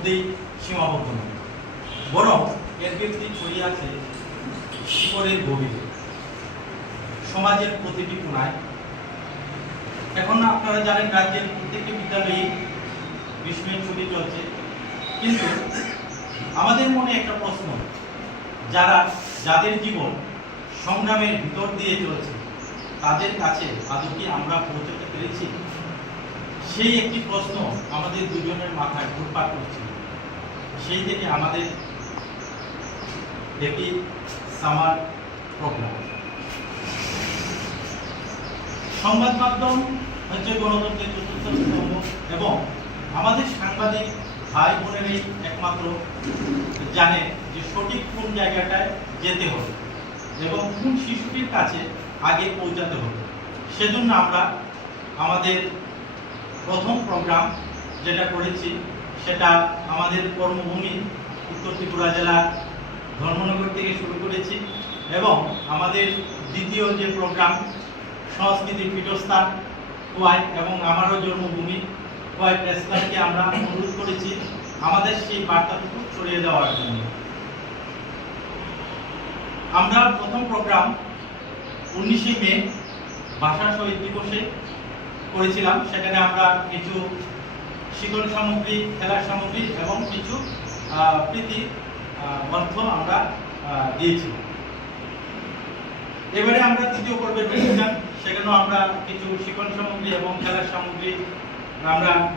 মধ্যেই সীমাবদ্ধ নয়। বরং এর ব্যক্তি ছড়িয়াছে শিকরের গভীরে। সমাজের প্রতিটি কোনায় এখন আপনারা জানেন রাজ্যের প্রত্যেকটি বিদ্যালয়ে গ্রীষ্মের ছুটি চলছে। কিন্তু আমাদের মনে একটা প্রশ্ন, যারা, যাদের জীবন সংগ্রামের ভিতর দিয়ে চলছে, তাদের কাছে আদৌ কি আমরা পৌঁছতে পেরেছি? সেই একটি প্রশ্ন আমাদের দুজনের মাথায় ঘুরপাক করছে সেই থেকে আমাদের হ্যাপি সামার প্রোগ্রাম। সংবাদ মাধ্যম হচ্ছে গণতন্ত্রের চতুর্থ স্তম্ভ এবং আমাদের সাংবাদিক ভাই বোনেরাই একমাত্র জানে যে সঠিক কোন জায়গাটায় যেতে হবে এবং কোন শিশুটির কাছে আগে পৌঁছাতে হবে। সেজন্য আমরা আমাদের প্রথম প্রোগ্রাম যেটা করেছি সেটা আমাদের কর্মভূমি উত্তর ত্রিপুরা জেলা ধর্মনগর থেকে শুরু করেছি এবং আমাদের দ্বিতীয় যে প্রোগ্রাম সংস্কৃতির পীঠস্থান কোয়াই এবং আমারও জন্মভূমি কোয়াই প্রেস আমরা অনুরোধ করেছি আমাদের সেই বার্তাটুকু ছড়িয়ে দেওয়ার জন্য। আমরা প্রথম প্রোগ্রাম উনিশে মে ভাষা শহীদ দিবসে করেছিলাম। সেখানে আমরা কিছু শিকড় সামগ্রী, খেলার সামগ্রী এবং কিছু প্রীতি অর্থ আমরা দিয়েছি। এবারে আমরা তৃতীয় পর্বে সেখানেও আমরা কিছু শিকল সামগ্রী এবং খেলার সামগ্রী আমরা